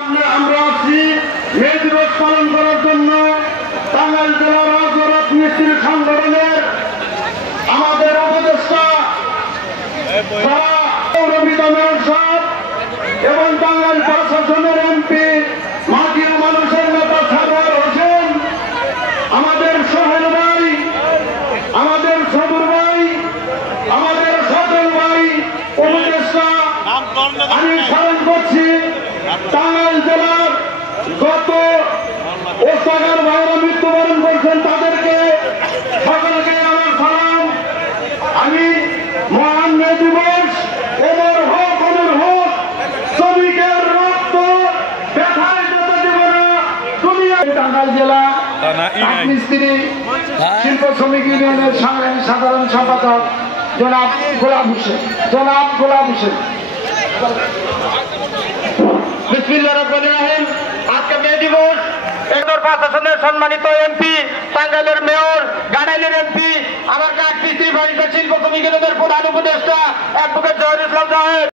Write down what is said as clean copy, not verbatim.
আমরা আছি মে দিবস পালন করার জন্য টাঙ্গাইল জেলা রাজরাত মিস্ত্রি সংগঠনের আমাদের উপদেষ্টা মেয়র সাহেব এবং টাঙ্গাইল প্রশাসনের এমপি মাটিয়া মানুষের নেতা সারোয়ার হোসেন, আমাদের সোহেল ভাই, আমাদের সবুর ভাই, আমাদের সজল ভাই, উপদেষ্টা আমি স্মরণ করছি টাঙ্গাইল জেলার গত ওস্তাগার ভাইরা মৃত্যুবরণ করছেন তাদেরকে সকলকে আমার সালাম। আমি মহান মে দিবস অমর হোক, অমর হোক, শ্রমিকের রক্ত ব্যথায় যেতে দেব না দুনিয়া। টাঙ্গাইল জেলা মিস্ত্রি শিল্প শ্রমিক ইউনিয়নের সংগ্রামী সাধারণ সম্পাদক জনাব গোলাম হোসেন। আজকে মে দিবস প্রশাসনের সম্মানিত এমপি, টাঙ্গাইলের মেয়র, গাড়াইলের এমপি, আমার কাঠ মিস্ত্রি বাড়িতে শিল্প শ্রমিক ইউনিয়নের প্রধান উপদেষ্টা অ্যাডভোকেট জহিরুল ইসলাম সাহেব।